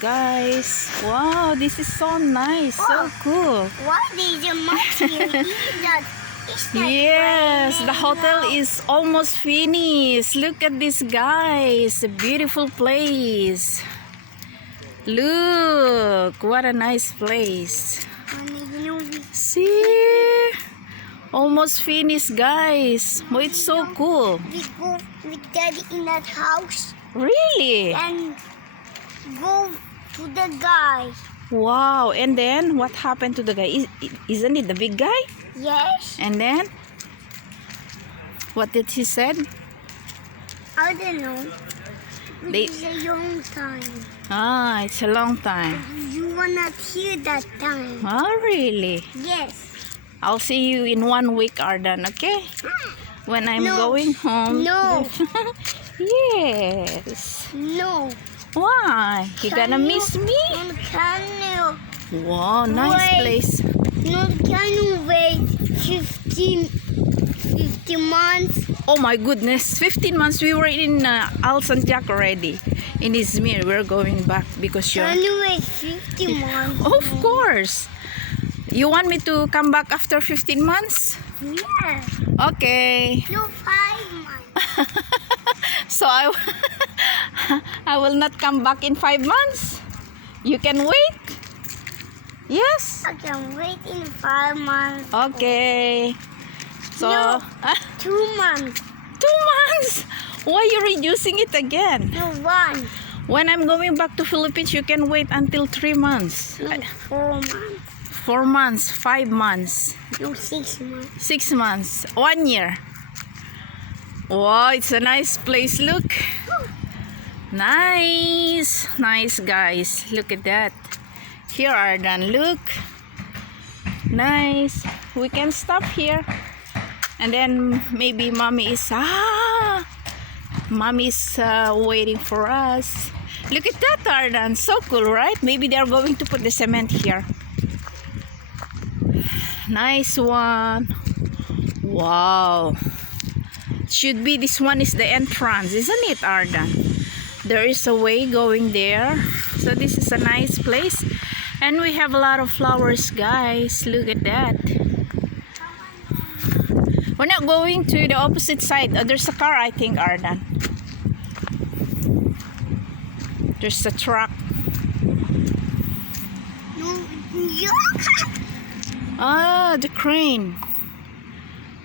guys. Wow, this is so nice, so cool. What is your monkey? Yes, the hotel is almost finished. Look at this, guys. A beautiful place. Look, what a nice place. See? Almost finished, guys. Oh, it's so cool. We go with Daddy in that house Really? and go to the guy. Wow. And then, what happened to the guy? Isn't it the big guy? Yes. And then, what did he said? I don't know. It's a long time. Ah, it's a long time. You were not here that time. Oh, really? Yes. I'll see you in 1 week, Ardan, okay? When I'm No. going home. No. Yes. No. Why? You Can gonna you- miss me? Can you? Wow, nice Wait. place. No, can you wait 50 months? Oh my goodness, 15 months we were in Al Santiago already. In Izmir, we're going back because you're... Can you wait 50 months? Of course. You want me to come back after 15 months? Yeah. Okay. No, 5 months. So I will not come back in 5 months. You can wait. Yes. I can wait in 5 months. Okay. So No. 2 months. 2 months. Why are you reducing it again? No, 1. When I'm going back to Philippines, you can wait until 3 months. No, 4 months. 4 months, 5 months, No, 6 months. 6 months, 1 year. Wow, it's a nice place. Look. Nice. Nice, guys. Look at that. Here, Ardan. Look. Nice. We can stop here. And then maybe mommy is waiting for us. Look at that, Ardan. So cool, right? Maybe they're going to put the cement here. Nice one. Wow. Should be this one is the entrance, isn't it, Ardan? There is a way going there. So this is a nice place. And we have a lot of flowers, guys. Look at that. We're not going to the opposite side. There's a car, I think, Ardan. There's a truck. No, you. Ah, the crane.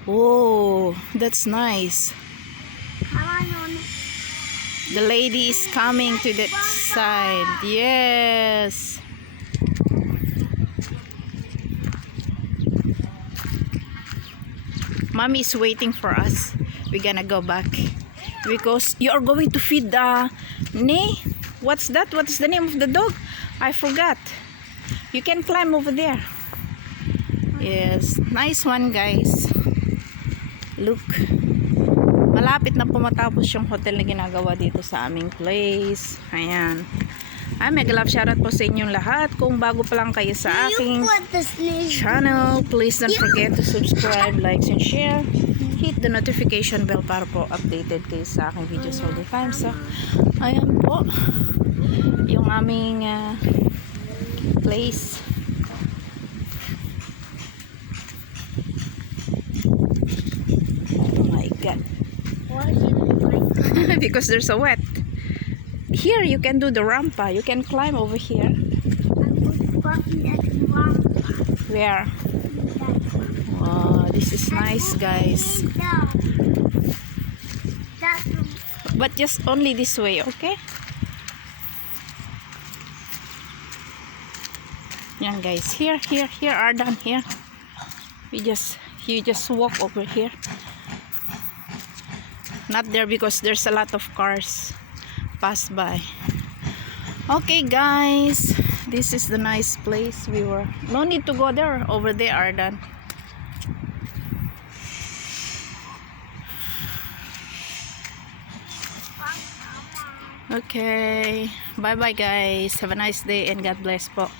Oh, that's nice. The lady is coming to that side. Yes. Mommy is waiting for us. We're gonna go back because you are going to feed the what's that? What's the name of the dog? I forgot. You can climb over there. Yes, nice one, guys. Look. Malapit na po matapos yung hotel na ginagawa dito sa aming place. Ayan. Ay, mega love shoutout po sa inyong lahat. Kung bago pa lang kayo sa aking channel, please don't forget to subscribe, like, and share. Hit the notification bell para po updated kayo sa aking videos all the time. So, ayan po yung aming place. Oh my God. Because there's a wet. Here you can do the rampa. You can climb over here. Where? Wow, this is nice, guys. But just only this way, okay? Yan, guys. Here, Ardan, here. You just walk over here. Not there because there's a lot of cars pass by. Okay, guys, this is the nice place we were. No need to go there. Over there, Ardan. Okay, bye bye, guys. Have a nice day and God bless po.